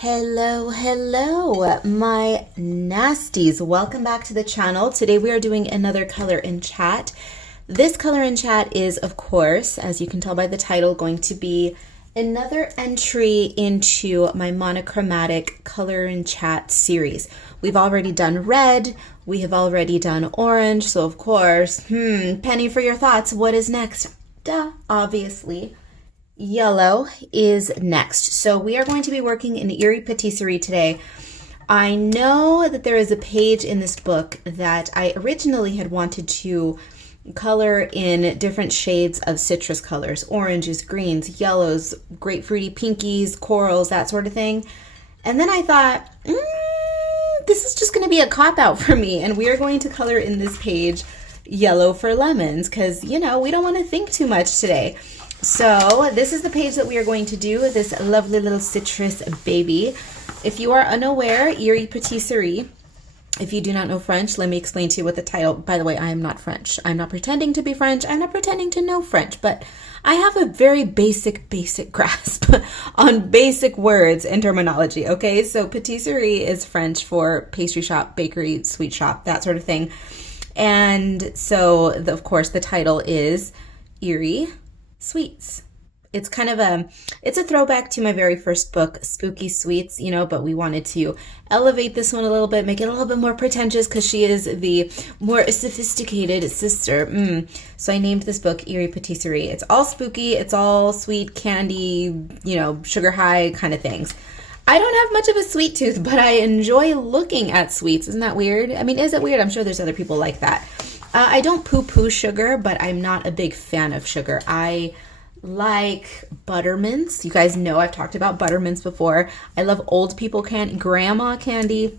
Hello, hello, my nasties. Welcome back to the channel. Today we are doing another color in chat. This color in chat is, of course, as you can tell by the title, going to be another entry into my monochromatic color in chat series. We've already done red, we have already done orange, so of course, penny for your thoughts, what is next? Duh, obviously. Yellow is next. So we are going to be working in Eerie Patisserie today. I know that there is a page in this book that I originally had wanted to color in different shades of citrus colors, oranges, greens, yellows, grapefruity pinkies, corals, that sort of thing. And then I thought, this is just going to be a cop-out for me, and we are going to color in this page yellow for lemons because, you know, we don't want to think too much today. So this is the page that we are going to do, this lovely little citrus baby. If you are unaware, Eerie Patisserie, if you do not know French, let me explain to you what the title, by the way, I am not French. I'm not pretending to be French. I'm not pretending to know French, but I have a very basic grasp on basic words and terminology, okay? So patisserie is French for pastry shop, bakery, sweet shop, that sort of thing. And so, of course, the title is Eerie Sweets. It's kind of it's a throwback to my very first book, Spooky Sweets, you know, but we wanted to elevate this one a little bit, make it a little bit more pretentious because she is the more sophisticated sister. So I named this book Eerie Patisserie. It's all spooky, it's all sweet candy, you know, sugar high kind of things. I don't have much of a sweet tooth, but I enjoy looking at sweets. Isn't that weird? I mean, is it weird? I'm sure there's other people like that. I don't poo-poo sugar, but I'm not a big fan of sugar. I like buttermints. You guys know I've talked about buttermints before. I love old people candy, grandma candy,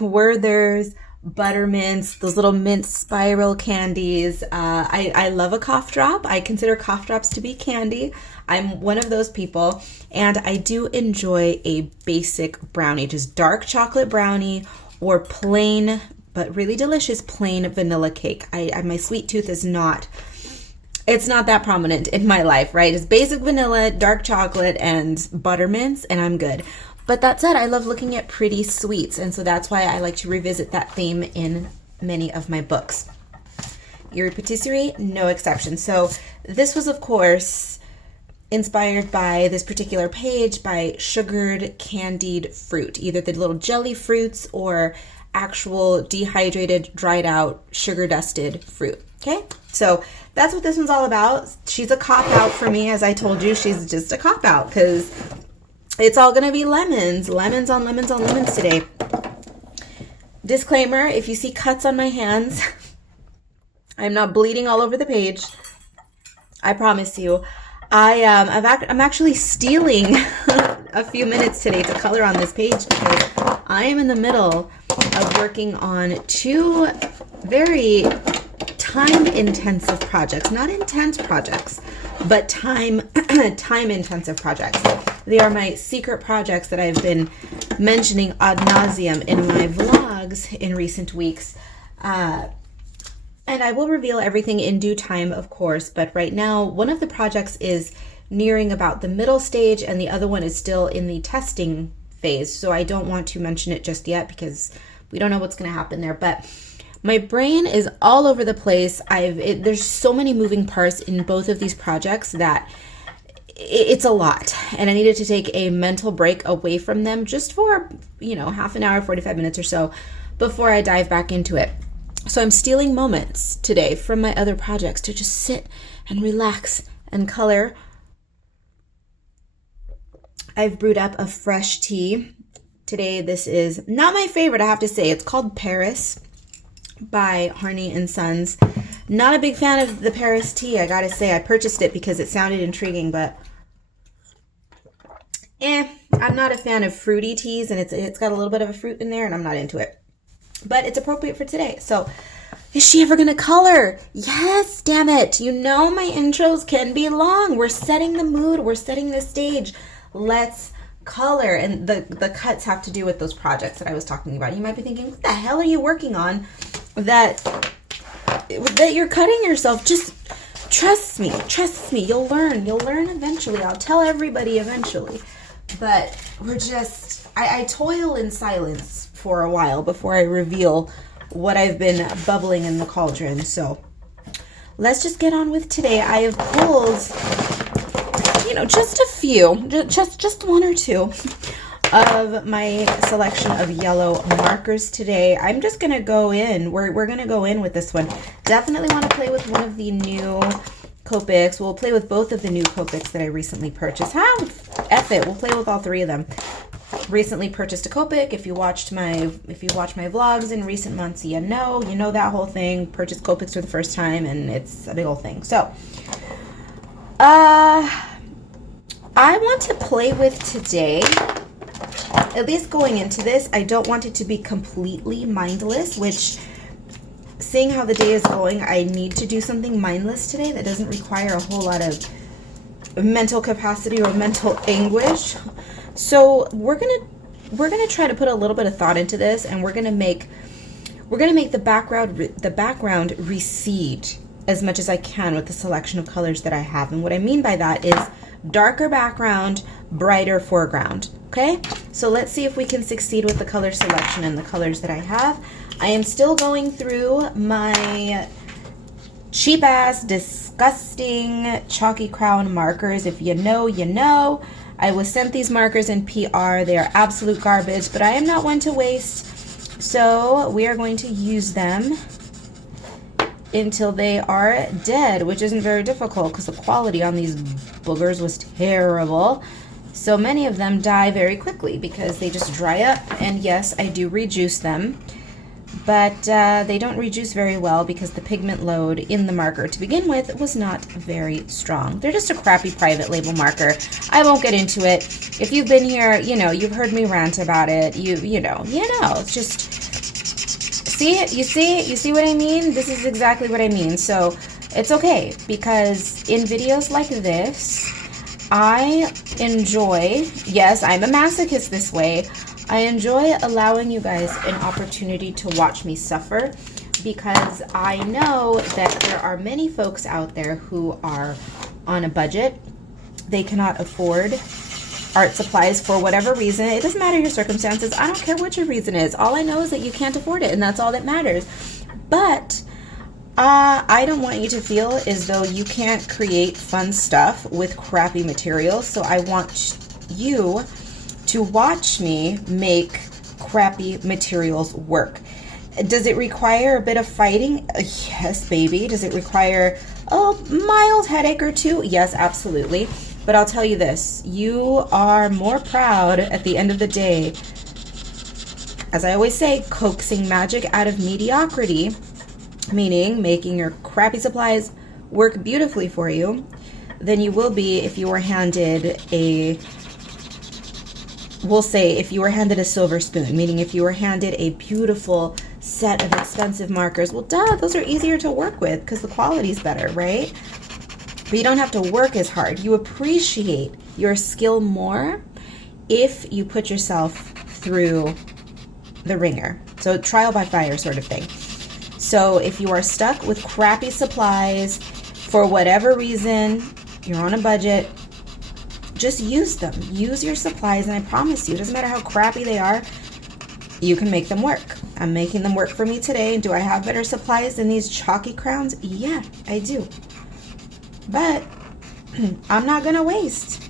Werther's, buttermints, those little mint spiral candies. I love a cough drop. I consider cough drops to be candy. I'm one of those people, and I do enjoy a basic brownie, just dark chocolate brownie or plain but really delicious plain vanilla cake. My sweet tooth is not, it's not that prominent in my life, right? It's basic vanilla, dark chocolate, and buttermints, and I'm good. But that said, I love looking at pretty sweets, and so that's why I like to revisit that theme in many of my books. Eerie Patisserie, no exception. So this was, of course, inspired by this particular page by sugared candied fruit, either the little jelly fruits or actual dehydrated, dried out, sugar dusted fruit. Okay, so that's what this one's all about. She's a cop out for me, as I told you. She's just a cop out because it's all gonna be lemons on lemons today. Disclaimer: if you see cuts on my hands, I'm not bleeding all over the page. I promise you. I'm actually stealing a few minutes today to color on this page because I am in the middle of working on two very time-intensive projects. Not intense projects, but time-intensive projects. They are my secret projects that I've been mentioning ad nauseum in my vlogs in recent weeks. And I will reveal everything in due time, of course, but right now, one of the projects is nearing about the middle stage and the other one is still in the testing phase. So I don't want to mention it just yet because we don't know what's going to happen there. But my brain is all over the place. There's so many moving parts in both of these projects that it's a lot. And I needed to take a mental break away from them just for, you know, half an hour, 45 minutes or so before I dive back into it. So I'm stealing moments today from my other projects to just sit and relax and color. I've brewed up a fresh tea. Today, this is not my favorite, I have to say. It's called Paris by Harney and Sons. Not a big fan of the Paris tea, I gotta say. I purchased it because it sounded intriguing, but I'm not a fan of fruity teas, and it's got a little bit of a fruit in there, and I'm not into it. But it's appropriate for today. So, is she ever going to color? Yes, damn it. You know my intros can be long. We're setting the mood. We're setting the stage. Let's color. And the cuts have to do with those projects that I was talking about. You might be thinking, what the hell are you working on that you're cutting yourself? Just trust me. You'll learn eventually. I'll tell everybody eventually. But we're just, I toil in silence for a while before I reveal what I've been bubbling in the cauldron. So let's just get on with today. I have pulled, you know, just a few, just one or two of my selection of yellow markers today. I'm just gonna go in, we're gonna go in with this one. Definitely want to play with one of the new Copics. We'll play with both of the new Copics that I recently purchased. F it, we'll play with all three of them. Recently purchased a Copic. If you watch my vlogs in recent months, you know that whole thing. Purchased Copics for the first time, and it's a big old thing. So I want to play with today, at least going into this, I don't want it to be completely mindless, which, seeing how the day is going, I need to do something mindless today that doesn't require a whole lot of mental capacity or mental anguish. So we're gonna try to put a little bit of thought into this, and we're gonna make the background recede as much as I can with the selection of colors that I have. And what I mean by that is darker background, brighter foreground. Okay, so let's see if we can succeed with the color selection and the colors that I have. I am still going through my cheap ass, disgusting chalky crown markers. If you know, you know. I was sent these markers in PR. They are absolute garbage, but I am not one to waste. So we are going to use them until they are dead, which isn't very difficult because the quality on these boogers was terrible. So many of them die very quickly because they just dry up. And yes, I do rejuice them, but they don't rejuice very well because the pigment load in the marker to begin with was not very strong. They're just a crappy private label marker. I won't get into it. If you've been here, you know, you've heard me rant about it. You know, it's just, you see what I mean? This is exactly what I mean. So it's okay, because in videos like this, I enjoy, yes, I'm a masochist this way, I enjoy allowing you guys an opportunity to watch me suffer, because I know that there are many folks out there who are on a budget. They cannot afford art supplies for whatever reason. It doesn't matter your circumstances. I don't care what your reason is. All I know is that you can't afford it, and that's all that matters. But I don't want you to feel as though you can't create fun stuff with crappy materials. So I want you to watch me make crappy materials work. Does it require a bit of fighting? Yes, baby. Does it require a mild headache or two? Yes, absolutely. But I'll tell you this, you are more proud at the end of the day, as I always say, coaxing magic out of mediocrity, meaning making your crappy supplies work beautifully for you, than you will be if you were handed we'll say if you were handed a silver spoon, meaning if you were handed a beautiful set of expensive markers. Well, duh, those are easier to work with because the quality's better, right? But you don't have to work as hard. You appreciate your skill more if you put yourself through the ringer. So trial by fire sort of thing. So if you are stuck with crappy supplies for whatever reason, you're on a budget, just use them. Use your supplies, and I promise you, it doesn't matter how crappy they are, you can make them work. I'm making them work for me today. And do I have better supplies than these chalky crowns? Yeah, I do. But I'm not gonna waste.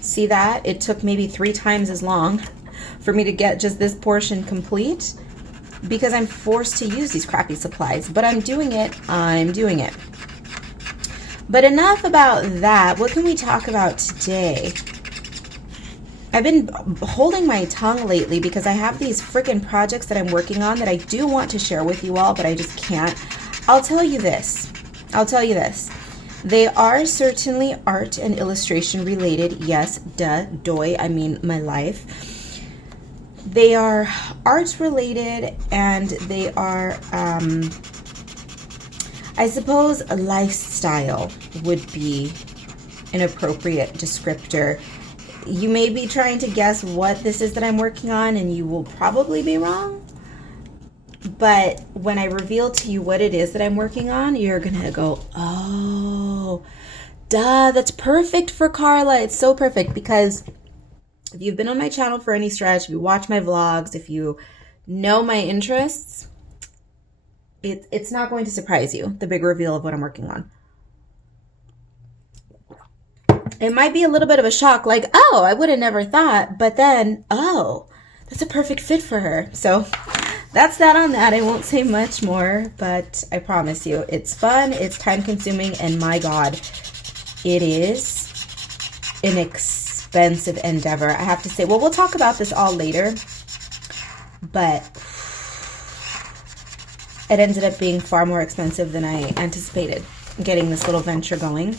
See that? It took maybe 3 times as long for me to get just this portion complete because I'm forced to use these crappy supplies. But I'm doing it. But enough about that. What can we talk about today? I've been holding my tongue lately because I have these freaking projects that I'm working on that I do want to share with you all, but I just can't. I'll tell you this. They are certainly art and illustration related. Yes, doy, I mean my life. They are art related, and they are, I suppose a lifestyle would be an appropriate descriptor. You may be trying to guess what this is that I'm working on, and you will probably be wrong. But when I reveal to you what it is that I'm working on, you're gonna go, oh, duh, that's perfect for Karla. It's so perfect because if you've been on my channel for any stretch, if you watch my vlogs, if you know my interests, it's not going to surprise you, the big reveal of what I'm working on. It might be a little bit of a shock, like, oh, I would have never thought, but then, oh, that's a perfect fit for her. So that's that on that. I won't say much more, but I promise you, it's fun, it's time consuming, and my God, it is an expensive endeavor. I have to say, well, we'll talk about this all later, but it ended up being far more expensive than I anticipated getting this little venture going.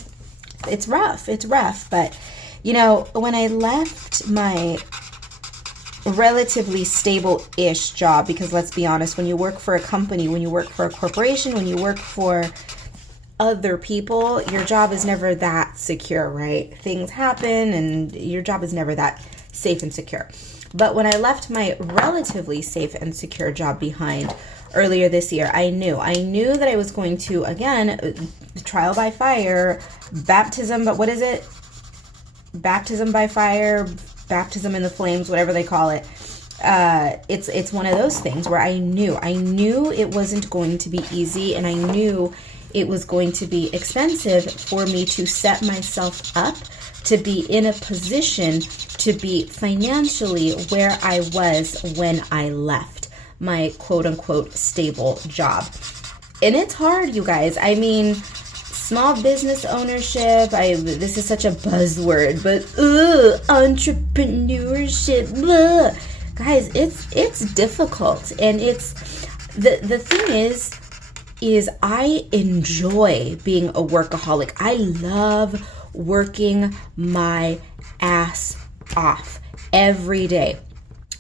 It's rough, but you know, when I left my relatively stable-ish job, because let's be honest, when you work for a company, when you work for a corporation, when you work for other people, your job is never that secure, right? Things happen and your job is never that safe and secure. But when I left my relatively safe and secure job behind earlier this year, I knew that I was going to, again, trial by fire, baptism, but what is it? Baptism by fire, baptism in the flames, whatever they call it. It's one of those things where I knew it wasn't going to be easy, and I knew it was going to be expensive for me to set myself up to be in a position to be financially where I was when I left my quote-unquote stable job. And it's hard, you guys. I mean, small business ownership, this is such a buzzword, but entrepreneurship, blah. Guys, it's difficult. And it's the thing is I enjoy being a workaholic. I love working my ass off every day.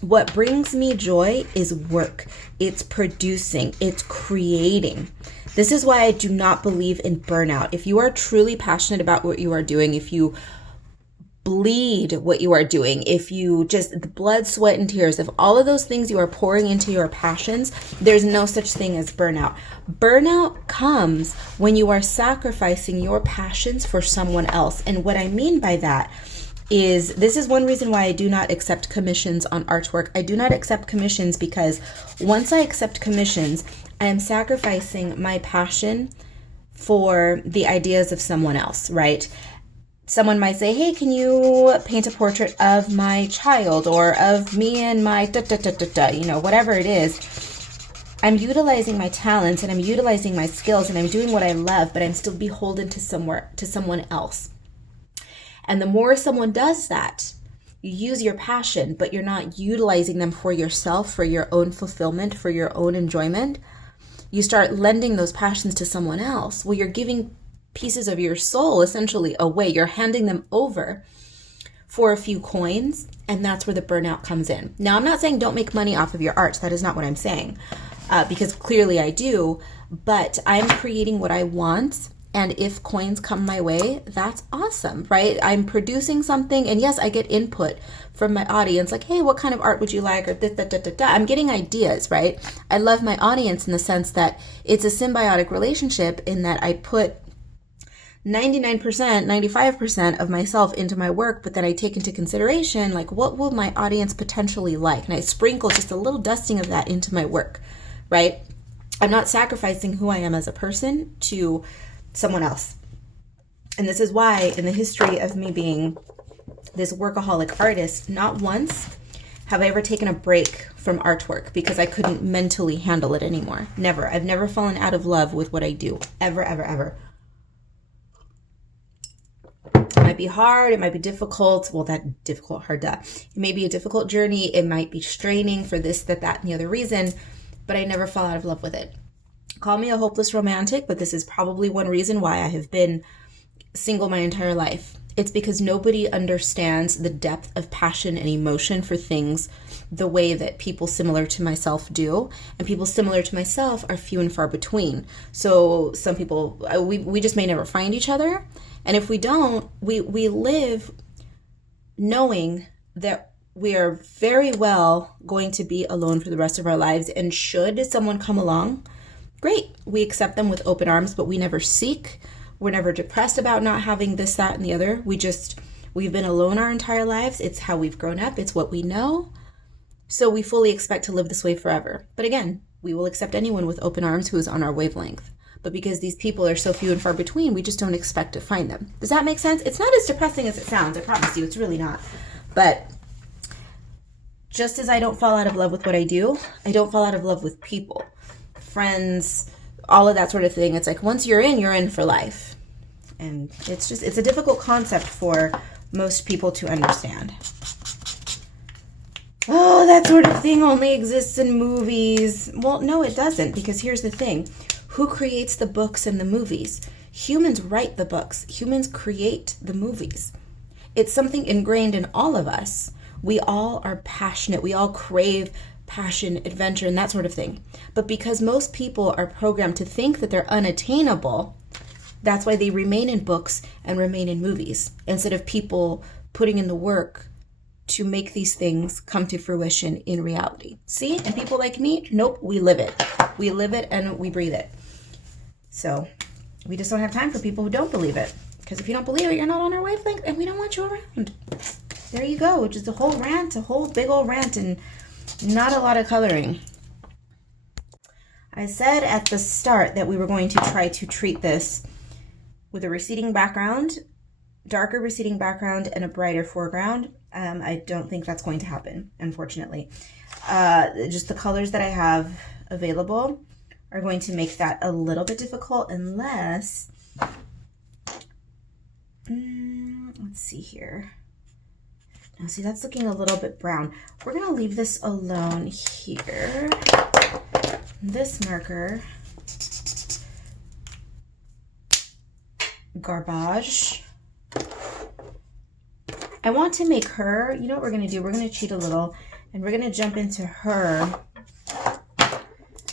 What brings me joy is work. It's producing, it's creating. This is why I do not believe in burnout. If you are truly passionate about what you are doing, if you bleed what you are doing, if you just the blood, sweat, and tears, if all of those things you are pouring into your passions, there's no such thing as burnout. Burnout comes when you are sacrificing your passions for someone else. And what I mean by that is, this is one reason why I do not accept commissions on artwork. I do not accept commissions because once I accept commissions, I am sacrificing my passion for the ideas of someone else, right? Someone might say, hey, can you paint a portrait of my child or of me and my you know, whatever it is. I'm utilizing my talents and I'm utilizing my skills and I'm doing what I love, but I'm still beholden to someone else. And the more someone does that, you use your passion, but you're not utilizing them for yourself, for your own fulfillment, for your own enjoyment. You start lending those passions to someone else. Well, you're giving pieces of your soul essentially away. You're handing them over for a few coins, and that's where the burnout comes in. Now, I'm not saying don't make money off of your art. That is not what I'm saying, because clearly I do, but I'm creating what I want. And if coins come my way, that's awesome, right? I'm producing something, and yes, I get input from my audience, like, hey, what kind of art would you like? Or I'm getting ideas, right? I love my audience in the sense that it's a symbiotic relationship in that I put 99%, 95% of myself into my work, but then I take into consideration, like, what will my audience potentially like? And I sprinkle just a little dusting of that into my work, right? I'm not sacrificing who I am as a person to someone else. And this is why in the history of me being this workaholic artist, not once have I ever taken a break from artwork because I couldn't mentally handle it anymore. Never. I've never fallen out of love with what I do. Ever, ever, ever. It might be hard. It might be difficult. Well, that difficult, hard, duh. It may be a difficult journey. It might be straining for this, that, and the other reason, but I never fall out of love with it. Call me a hopeless romantic, but this is probably one reason why I have been single my entire life. It's because nobody understands the depth of passion and emotion for things the way that people similar to myself do. And people similar to myself are few and far between. So some people, we just may never find each other. And if we don't, we live knowing that we are very well going to be alone for the rest of our lives. And should someone come along, great, we accept them with open arms, but we never seek. We're never depressed about not having this, that, and the other. We've been alone our entire lives. It's how we've grown up. It's what we know. So we fully expect to live this way forever. But again, we will accept anyone with open arms who is on our wavelength. But because these people are so few and far between, we just don't expect to find them. Does that make sense? It's not as depressing as it sounds. I promise you, it's really not. But just as I don't fall out of love with what I do, I don't fall out of love with people, friends, all of that sort of thing. It's like once you're in for life. And it's a difficult concept for most people to understand. Oh, that sort of thing only exists in movies. Well, no, it doesn't, because here's the thing. Who creates the books and the movies? Humans write the books. Humans create the movies. It's something ingrained in all of us. We all are passionate. We all crave passion, adventure, and that sort of thing. But because most people are programmed to think that they're unattainable, that's why they remain in books and remain in movies instead of people putting in the work to make these things come to fruition in reality. See? And people like me, nope, we live it. We live it and we breathe it. So we just don't have time for people who don't believe it. Because if you don't believe it, you're not on our wavelength and we don't want you around. There you go. Just a whole rant, a whole big old rant, and not a lot of coloring. I said at the start that we were going to try to treat this with a receding background, darker receding background, and a brighter foreground. I don't think that's going to happen, unfortunately. Just the colors that I have available are going to make that a little bit difficult unless, let's see here. Now see, that's looking a little bit brown. We're gonna leave this alone here. This marker, garbage. I want to make her, you know what we're gonna do? We're gonna cheat a little and we're gonna jump into her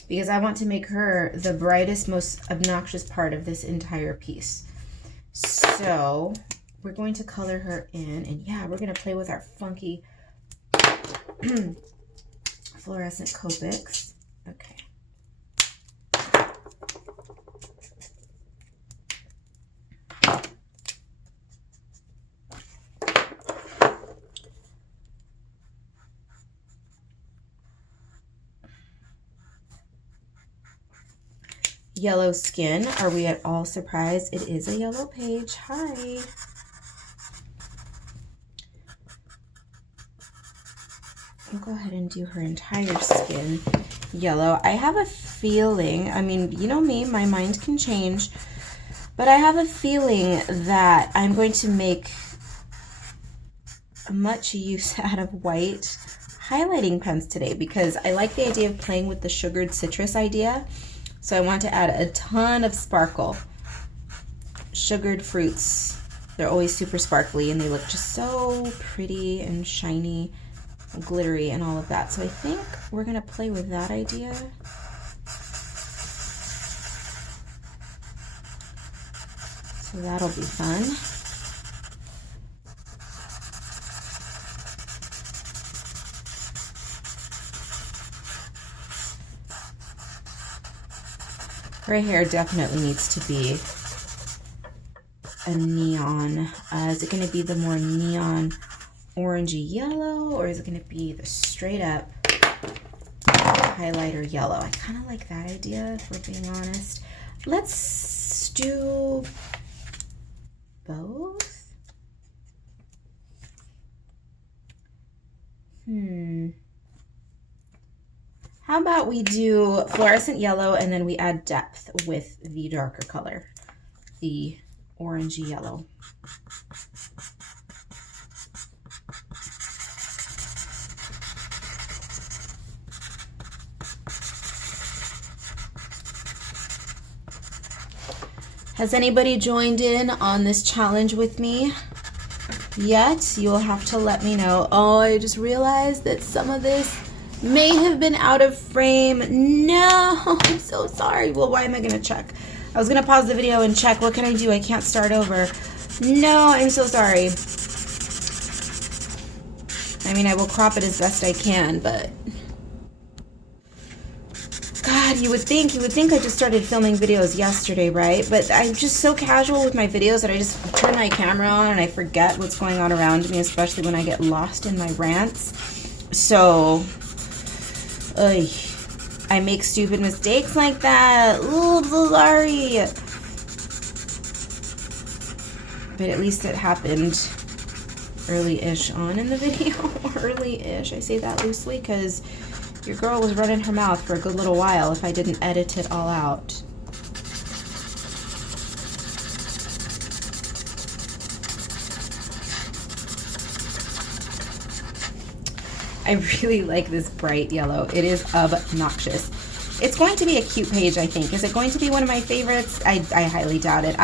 because I want to make her the brightest, most obnoxious part of this entire piece. So we're going to color her in, and yeah, we're gonna play with our funky fluorescent Copics. Okay. Yellow skin. Are we at all surprised? It is a yellow page. Hi. I'll go ahead and do her entire skin yellow. I have a feeling, I mean, you know me, my mind can change, but I have a feeling that I'm going to make much use out of white highlighting pens today because I like the idea of playing with the sugared citrus idea. So I want to add a ton of sparkle. Sugared fruits, they're always super sparkly and they look just so pretty and shiny and glittery and all of that. So I think we're gonna play with that idea. So that'll be fun. Her hair definitely needs to be a neon. Is it going to be the more neon orangey yellow, or is it going to be the straight up highlighter yellow? I kind of like that idea, if we're being honest. Let's do both. How about we do fluorescent yellow and then we add depth with the darker color, the orangey yellow. Has anybody joined in on this challenge with me yet? You'll have to let me know. Oh, I just realized that some of this may have been out of frame. No, I'm so sorry. Well, why am I gonna check? I was gonna pause the video and check. What can I do? I can't start over. No, I'm so sorry. mean, I will crop it as best I can, but God, you would think I just started filming videos yesterday, right? But I'm just so casual with my videos that I just turn my camera on and I forget what's going on around me, especially when I get lost in my rants. So, I make stupid mistakes like that. Ooh, sorry. But at least it happened early-ish on in the video. Early-ish. I say that loosely because your girl was running her mouth for a good little while if I didn't edit it all out. I really like this bright yellow. It is obnoxious. It's going to be a cute page, I think. Is it going to be one of my favorites? I highly doubt it.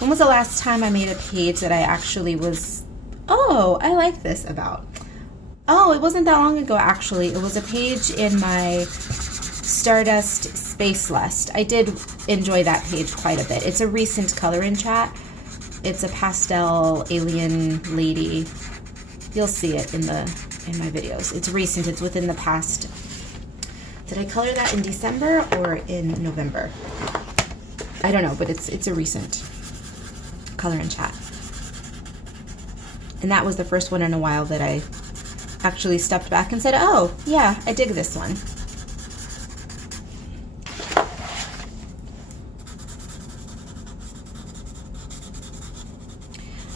When was the last time I made a page that I actually was, oh, I like this about? Oh, it wasn't that long ago, actually. It was a page in my Stardust Space Lust. I did enjoy that page quite a bit. It's a recent color in chat. It's a pastel alien lady. You'll see it in my videos. It's recent. It's within the past. Did I color that in December or in November? I don't know, but it's a recent color in chat. And that was the first one in a while that I actually stepped back and said, oh, yeah, I dig this one.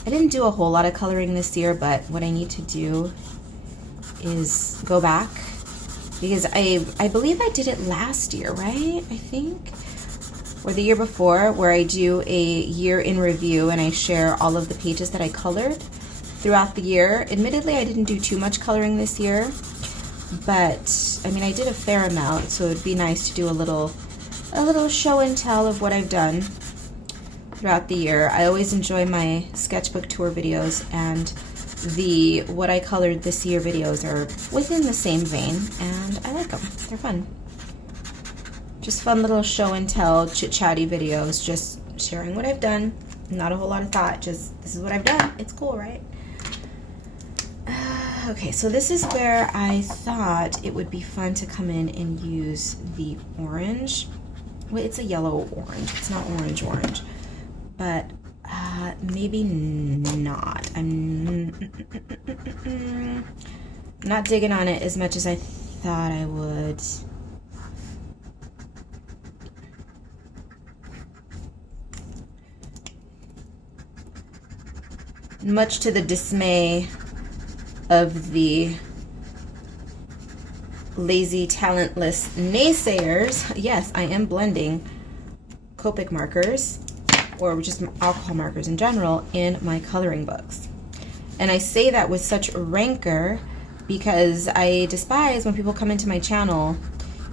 I didn't do a whole lot of coloring this year, but what I need to do is go back because I believe I did it last year, right? I think, or the year before, where I do a year in review and I share all of the pages that I colored throughout the year. Admittedly, I didn't do too much coloring this year, but I mean, I did a fair amount, so it'd be nice to do a little show and tell of what I've done throughout the year. I always enjoy my sketchbook tour videos, and the what I colored this year videos are within the same vein, and I like them. They're fun. Just fun little show and tell, chit-chatty videos, just sharing what I've done. Not a whole lot of thought, just this is what I've done. It's cool, right? Okay, so this is where I thought it would be fun to come in and use the orange. Well, it's a yellow orange. It's not orange, but maybe not. I'm not digging on it as much as I thought I would. Much to the dismay of the lazy, talentless naysayers, yes, I am blending Copic markers, or just alcohol markers in general, in my coloring books. And I say that with such rancor because I despise when people come into my channel.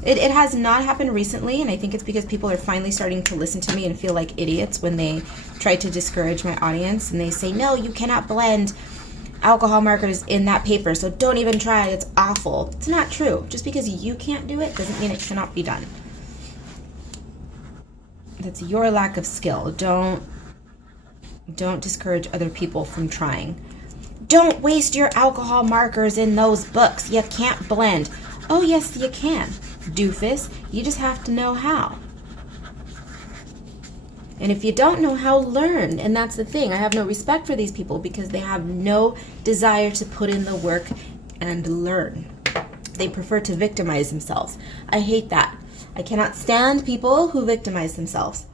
It has not happened recently, and I think it's because people are finally starting to listen to me and feel like idiots when they try to discourage my audience, and they say, no, you cannot blend alcohol markers in that paper, so don't even try, it's awful. It's not true. Just because you can't do it doesn't mean it cannot be done. That's your lack of skill. Don't discourage other people from trying. Don't waste your alcohol markers in those books. You can't blend. Oh yes, you can, doofus. You just have to know how. And if you don't know how, learn. And that's the thing. I have no respect for these people because they have no desire to put in the work and learn. They prefer to victimize themselves. I hate that. I cannot stand people who victimize themselves.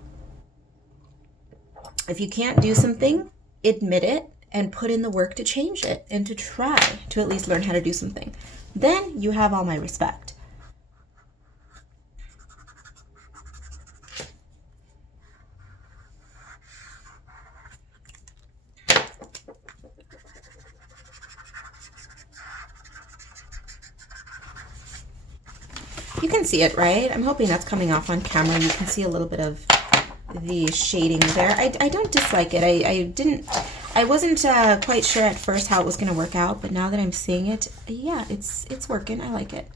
If you can't do something, admit it and put in the work to change it and to try to at least learn how to do something. Then you have all my respect. You can see it, right? I'm hoping that's coming off on camera. You can see a little bit of the shading there. I don't dislike it. I wasn't quite sure at first how it was going to work out, but now that I'm seeing it, yeah, it's working. I like it.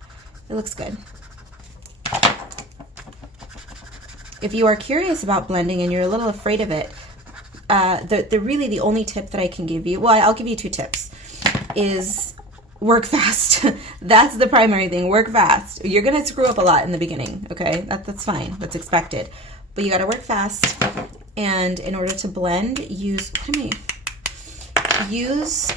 It looks good. If you are curious about blending and you're a little afraid of it, really the only tip that I can give you, well, I'll give you two tips, is work fast. That's the primary thing. Work fast. You're going to screw up a lot in the beginning, okay? That's fine. That's expected. But you got to work fast. And in order to blend, use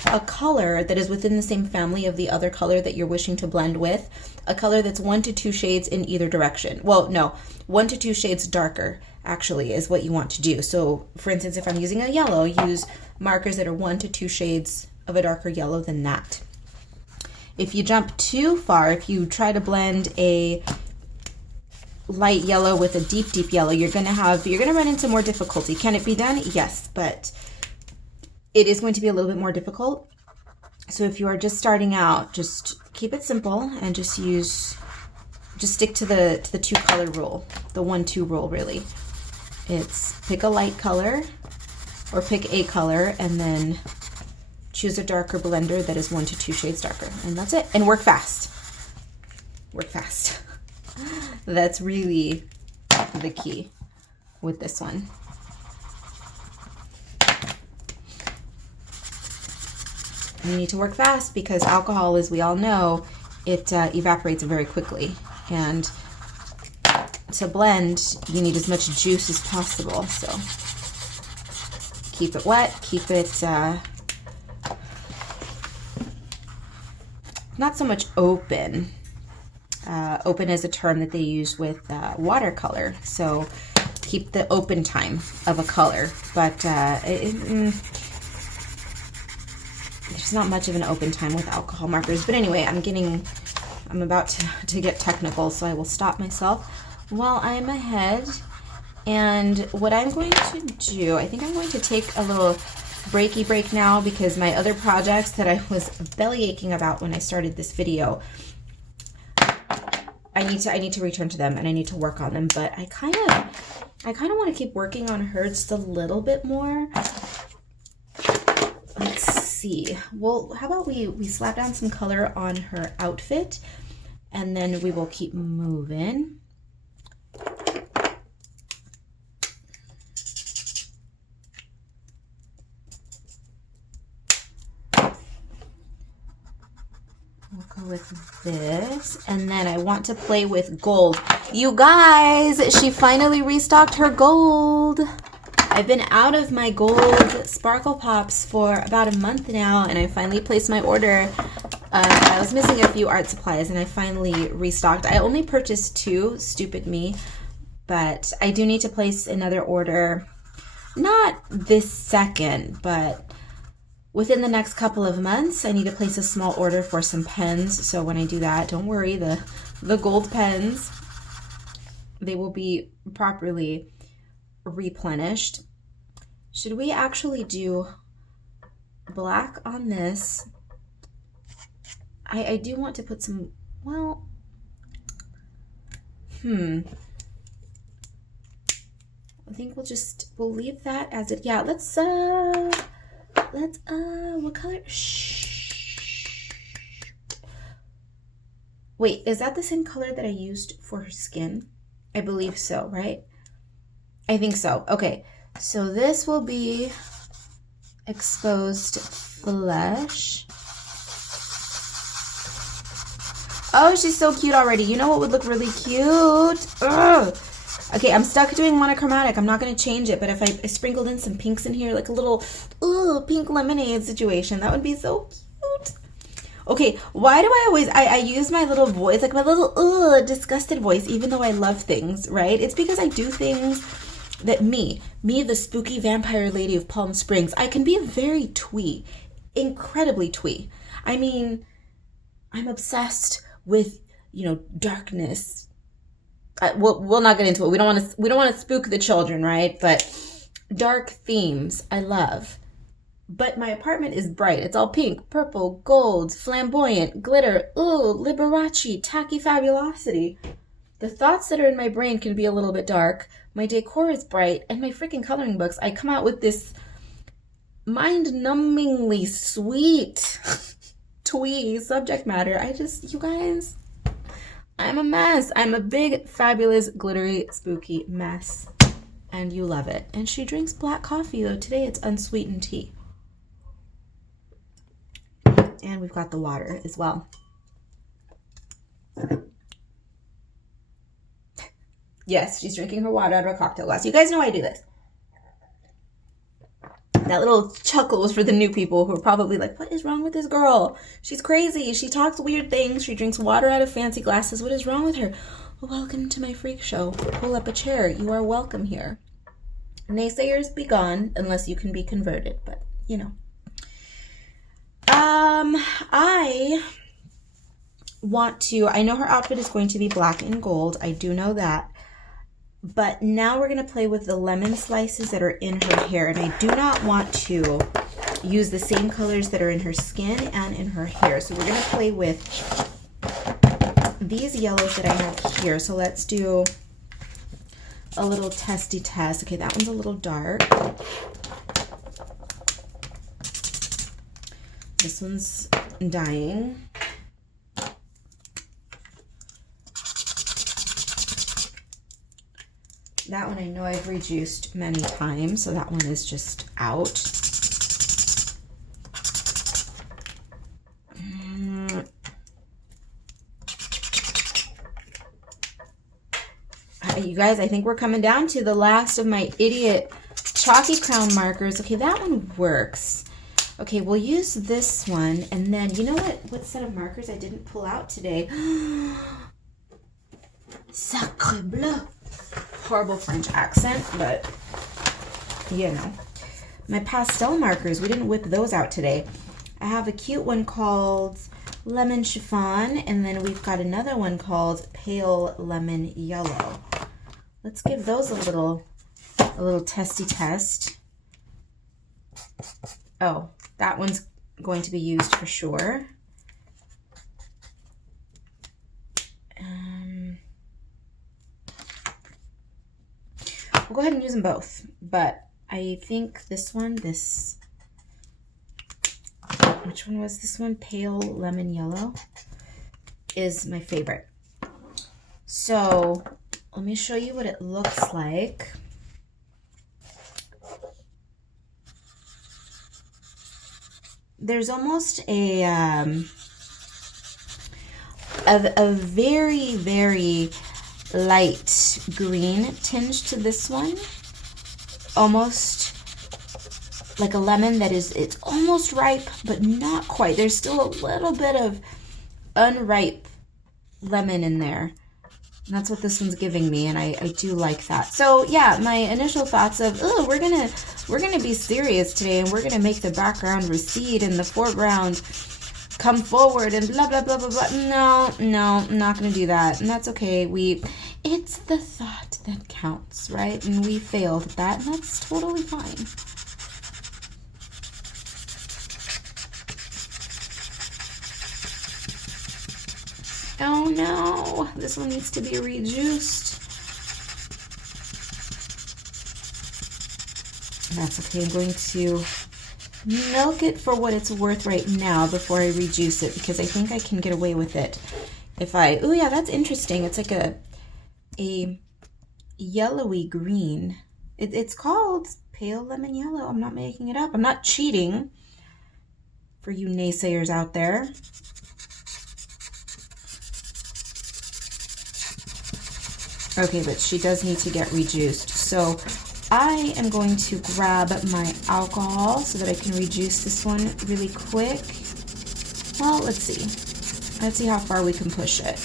a color that is within the same family of the other color that you're wishing to blend with. A color that's 1 to 2 shades in either direction. Well, no, 1 to 2 shades darker actually is what you want to do. So for instance, if I'm using a yellow, use markers that are 1 to 2 shades of a darker yellow than that. If you jump too far, if you try to blend a light yellow with a deep, deep yellow, you're gonna run into more difficulty. Can it be done? Yes, but it is going to be a little bit more difficult. So if you are just starting out, just keep it simple and just stick to the 2 color rule, the 1-2 rule really. It's pick a light color or pick a color and then choose a darker blender that is 1 to 2 shades darker. And that's it. And work fast. Work fast. That's really the key with this one. You need to work fast because alcohol, as we all know, it evaporates very quickly. And to blend, you need as much juice as possible. So keep it wet, keep it not so much open. Open is a term that they use with watercolor. So keep the open time of a color. But there's not much of an open time with alcohol markers. But anyway, I'm about to get technical, so I will stop myself while I'm ahead. And what I'm going to do, I think I'm going to take a little breaky break now because my other projects that I was belly aching about when I started this video, I need to return to them and I need to work on them. But I kind of want to keep working on her just a little bit more. Let's see. Well, how about we slap down some color on her outfit and then we will keep moving. We'll go with this, and then I want to play with gold. You guys, she finally restocked her gold. I've been out of my gold Sparkle Pops for about a month now, and I finally placed my order. I was missing a few art supplies, and I finally restocked. I only purchased 2, stupid me, but I do need to place another order. Not this second, but within the next couple of months, I need to place a small order for some pens. So when I do that, don't worry, the gold pens, they will be properly replenished. Should we actually do black on this? I do want to put some, well, I think we'll leave that as it. Yeah, let's what color? Shh. Wait, is that the same color that I used for her skin? I believe so, right? I think so. Okay, so this will be exposed flesh. Oh, she's so cute already. You know what would look really cute? Ugh. Okay, I'm stuck doing monochromatic. I'm not going to change it, but if I sprinkled in some pinks in here, like a little pink lemonade situation, that would be so cute. Okay, why do I always, I use my little voice, like my little disgusted voice, even though I love things, right? It's because I do things that me, the spooky vampire lady of Palm Springs, I can be very twee, incredibly twee. I mean, I'm obsessed with, darkness. We'll not get into it. We don't want to spook the children, right? But dark themes I love. But my apartment is bright. It's all pink, purple, gold, flamboyant, glitter, Liberace, tacky fabulosity. The thoughts that are in my brain can be a little bit dark. My decor is bright, and my freaking coloring books, I come out with this mind-numbingly sweet twee subject matter. You guys, I'm a mess. I'm a big, fabulous, glittery, spooky mess. And you love it. And she drinks black coffee, though today it's unsweetened tea. And we've got the water as well. Yes, she's drinking her water out of a cocktail glass. You guys know I do this. That little chuckle was for the new people who are probably like, what is wrong with this girl? She's crazy. She talks weird things. She drinks water out of fancy glasses. What is wrong with her? Well, welcome to my freak show. Pull up a chair. You are welcome here. Naysayers be gone unless you can be converted, but you know. I know her outfit is going to be black and gold. I do know that. But now we're going to play with the lemon slices that are in her hair. And I do not want to use the same colors that are in her skin and in her hair. So we're going to play with these yellows that I have here. So let's do a little testy test. Okay, that one's a little dark. This one's dying. That one I know I've reduced many times, so that one is just out. You guys, I think we're coming down to the last of my idiot chalky crown markers. Okay, that one works. Okay, we'll use this one, and then, you know what set of markers I didn't pull out today? Sacre bleu. Horrible French accent, but you know. My pastel markers, we didn't whip those out today. I have a cute one called Lemon Chiffon, and then we've got another one called Pale Lemon Yellow. Let's give those a little testy test. Oh, that one's going to be used for sure. We'll go ahead and use them both, but I think this one, which one was this one? Pale Lemon Yellow is my favorite. So let me show you what it looks like. There's almost a very, very light green tinge to this one, almost like a lemon that it's almost ripe but not quite. There's still a little bit of unripe lemon in there, and that's what this one's giving me, and I do like that. So yeah, my initial thoughts of, oh, we're gonna be serious today, and we're gonna make the background recede and the foreground come forward and blah, blah, blah, blah, blah. No, I'm not going to do that. And that's okay. It's the thought that counts, right? And we failed at that, and that's totally fine. Oh no, this one needs to be rejuiced. That's okay. I'm going to milk it for what it's worth right now before I rejuice it, because I think I can get away with it if I, oh yeah, that's interesting. It's like a yellowy green. It's called Pale Lemon Yellow. I'm not making it up. I'm not cheating for you naysayers out there. Okay, but she does need to get rejuiced. So I am going to grab my alcohol so that I can rejuice this one really quick. Well, let's see. Let's see how far we can push it.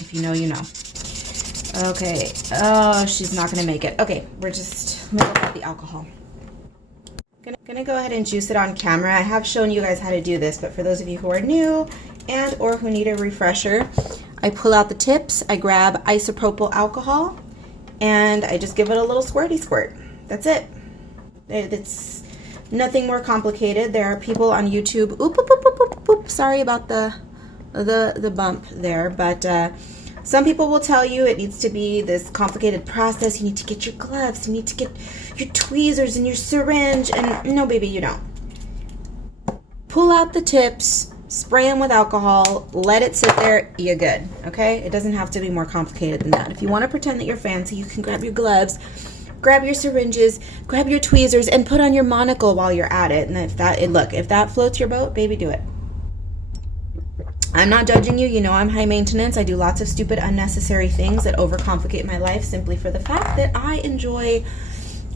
If you know, you know. Okay. Oh, she's not going to make it. Okay, we're just going to look at the alcohol. Gonna go ahead and juice it on camera. I have shown you guys how to do this, but for those of you who are new and or who need a refresher, I pull out the tips, I grab isopropyl alcohol, and I just give it a little squirty squirt. That's it. It's nothing more complicated. There are people on YouTube, oop, sorry about the bump there, but some people will tell you it needs to be this complicated process. You need to get your gloves, you need to get your tweezers and your syringe, and no, baby, you don't. Pull out the tips, spray them with alcohol, let it sit there, you're good, okay? It doesn't have to be more complicated than that. If you want to pretend that you're fancy, you can grab your gloves, grab your syringes, grab your tweezers, and put on your monocle while you're at it. And if that floats your boat, baby, do it. I'm not judging you. You know I'm high maintenance. I do lots of stupid, unnecessary things that overcomplicate my life simply for the fact that I enjoy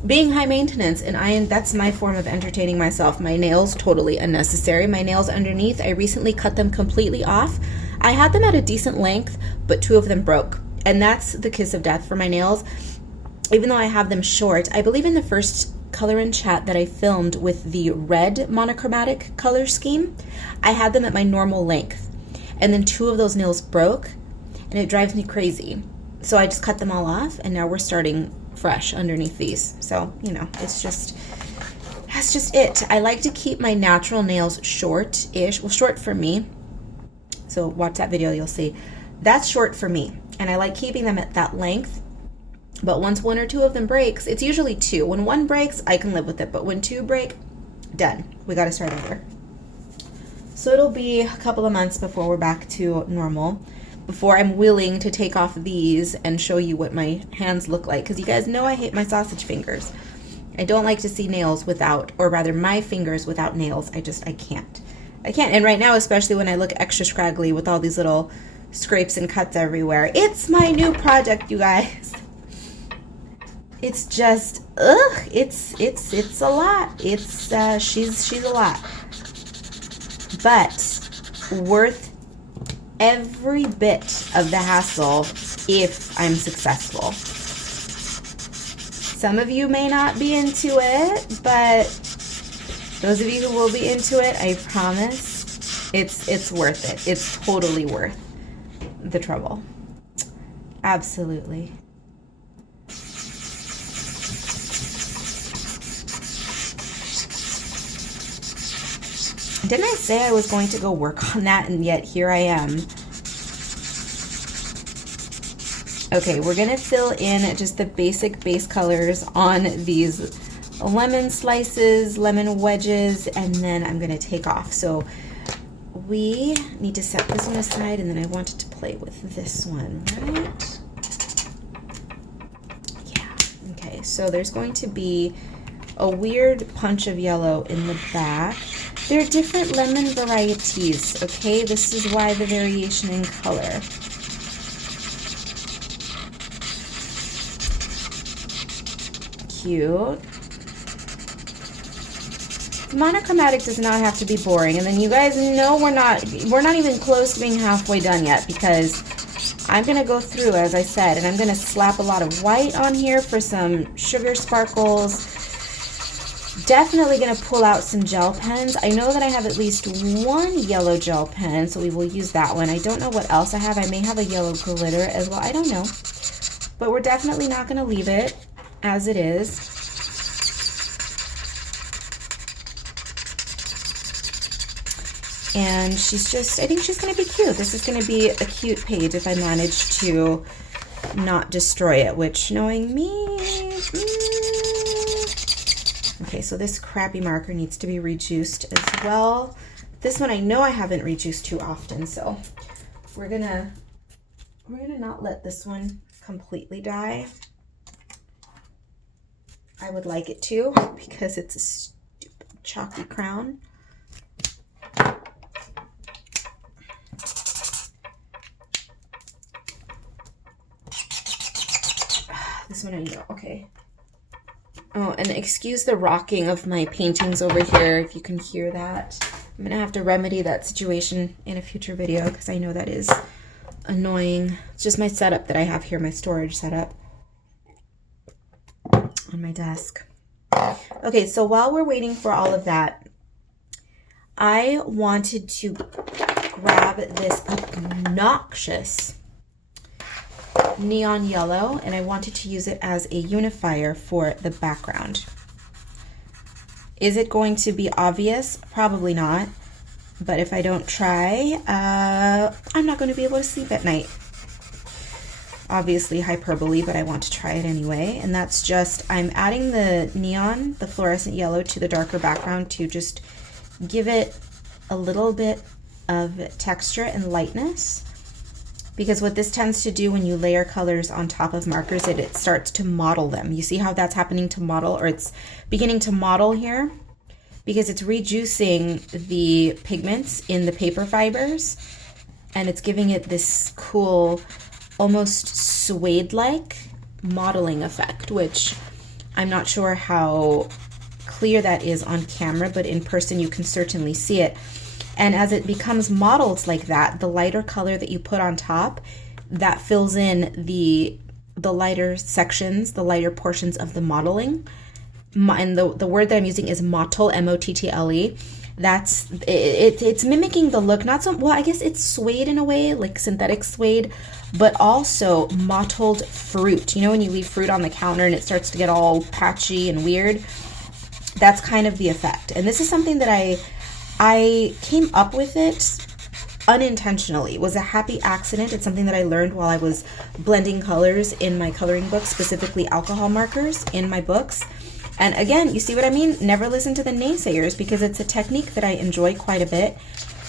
being high maintenance, and that's my form of entertaining myself. My nails, totally unnecessary. My nails underneath, I recently cut them completely off. I had them at a decent length, but 2 of them broke. And that's the kiss of death for my nails. Even though I have them short, I believe in the first color and chat that I filmed with the red monochromatic color scheme, I had them at my normal length. And then 2 of those nails broke, and it drives me crazy. So I just cut them all off, and now we're starting fresh underneath these. So, you know, that's just it. I like to keep my natural nails short-ish. Well, short for me. So watch that video, you'll see. That's short for me. And I like keeping them at that length. But once 1 or 2 of them breaks, it's usually 2. When 1 breaks, I can live with it. But when 2 break, done. We got to start over. So it'll be a couple of months before we're back to normal, before I'm willing to take off these and show you what my hands look like. Because you guys know I hate my sausage fingers. I don't like to see nails without, or rather my fingers without nails. I can't. And right now, especially when I look extra scraggly with all these little scrapes and cuts everywhere. It's my new project, you guys. It's just, it's a lot. She's a lot. But worth every bit of the hassle if I'm successful. Some of you may not be into it, but those of you who will be into it, I promise, it's worth it. It's totally worth the trouble. Absolutely. Didn't I say I was going to go work on that, and yet here I am. Okay, we're gonna fill in just the basic base colors on these lemon slices, lemon wedges, and then I'm gonna take off. So we need to set this one aside, and then I wanted to play with this one, right? Yeah, okay, so there's going to be a weird punch of yellow in the back. There are different lemon varieties, okay? This is why the variation in color. Cute. Monochromatic does not have to be boring, and then you guys know we're not even close to being halfway done yet, because I'm gonna go through, as I said, and I'm gonna slap a lot of white on here for some sugar sparkles. Definitely going to pull out some gel pens. I know that I have at least 1 yellow gel pen, so we will use that one. I don't know what else I have. I may have a yellow glitter as well. I don't know. But we're definitely not going to leave it as it is. And I think she's going to be cute. This is going to be a cute page if I manage to not destroy it, which, knowing me... Okay, so this crappy marker needs to be rejuiced as well. This one I know I haven't rejuiced too often, so we're gonna not let this one completely die. I would like it to, because it's a stupid chalky crown. This one I know, okay. Oh, and excuse the rocking of my paintings over here, if you can hear that. I'm going to have to remedy that situation in a future video, because I know that is annoying. It's just my setup that I have here, my storage setup on my desk. Okay, so while we're waiting for all of that, I wanted to grab this obnoxious neon yellow, and I wanted to use it as a unifier for the background. Is it going to be obvious? Probably not, but if I don't try, I'm not going to be able to sleep at night. Obviously hyperbole, but I want to try it anyway. And that's just, I'm adding the neon, the fluorescent yellow, to the darker background to just give it a little bit of texture and lightness, because what this tends to do when you layer colors on top of markers, it starts to model them. You see how that's happening to model, or it's beginning to model here? Because it's rejuicing the pigments in the paper fibers, and it's giving it this cool, almost suede-like modeling effect, which I'm not sure how clear that is on camera, but in person you can certainly see it. And as it becomes modeled like that, the lighter color that you put on top, that fills in the lighter sections, the lighter portions of the modeling. And the word that I'm using is mottle, M-O-T-T-L-E. That's it's mimicking the look, not so well, I guess it's suede in a way, like synthetic suede, but also mottled fruit. You know when you leave fruit on the counter and it starts to get all patchy and weird? That's kind of the effect. And this is something that I came up with it unintentionally. It was a happy accident. It's something that I learned while I was blending colors in my coloring books, specifically alcohol markers in my books. And again, you see what I mean? Never listen to the naysayers, because it's a technique that I enjoy quite a bit,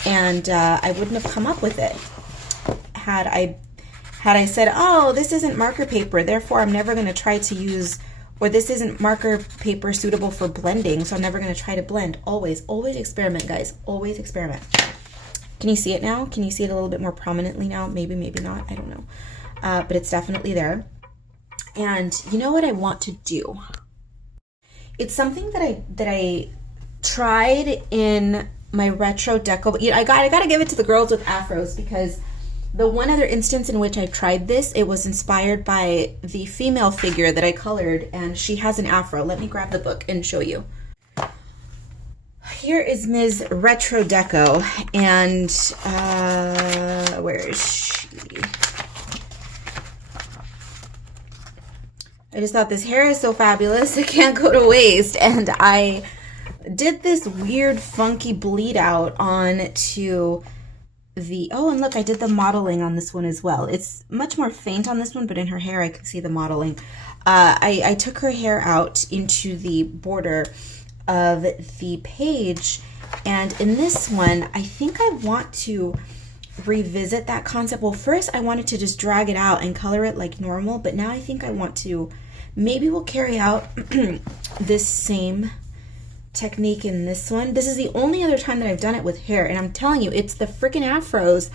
and I wouldn't have come up with it had I said, oh, this isn't marker paper, therefore I'm never going to try to use, or this isn't marker paper suitable for blending, so I'm never going to try to blend. Always experiment, guys. Always experiment. Can you see it now? Can you see it a little bit more prominently now? Maybe, maybe not. I don't know. But it's definitely there. And you know what I want to do? It's something that I tried in my retro deco, but I gotta give it to the girls with afros, because the one other instance in which I tried this, it was inspired by the female figure that I colored, and she has an afro. Let me grab the book and show you. Here is Ms. Retro Deco, and where is she? I just thought this hair is so fabulous, it can't go to waste. And I did this weird funky bleed out onto the, oh, and look, I did the modeling on this one as well. It's much more faint on this one, but in her hair I can see the modeling. I took her hair out into the border of the page, and in this one, I think I want to revisit that concept. Well, first I wanted to just drag it out and color it like normal, but now I think I want to, maybe we'll carry out this same technique in this one. This is the only other time that I've done it with hair, and I'm telling you, it's the freaking afros,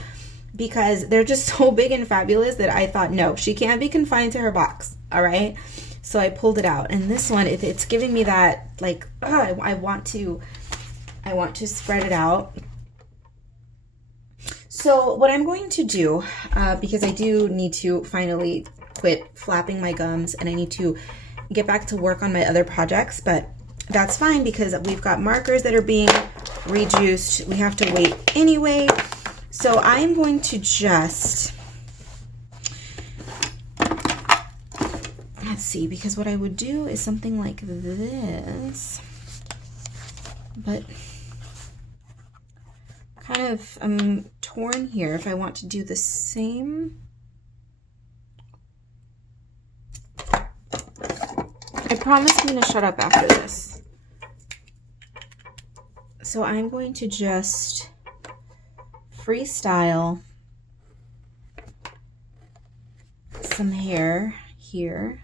because they're just so big and fabulous that I thought, no, she can't be confined to her box. All right, so I pulled it out, and this one, it's giving me that, like, oh, I want to spread it out. So what I'm going to do, because I do need to finally quit flapping my gums, and I need to get back to work on my other projects, but that's fine because we've got markers that are being rejuiced. We have to wait anyway. So I'm going to just, let's see, because what I would do is something like this, but kind of, I'm torn here if I want to do the same. I promise I'm going to shut up after this. So I'm going to just freestyle some hair here.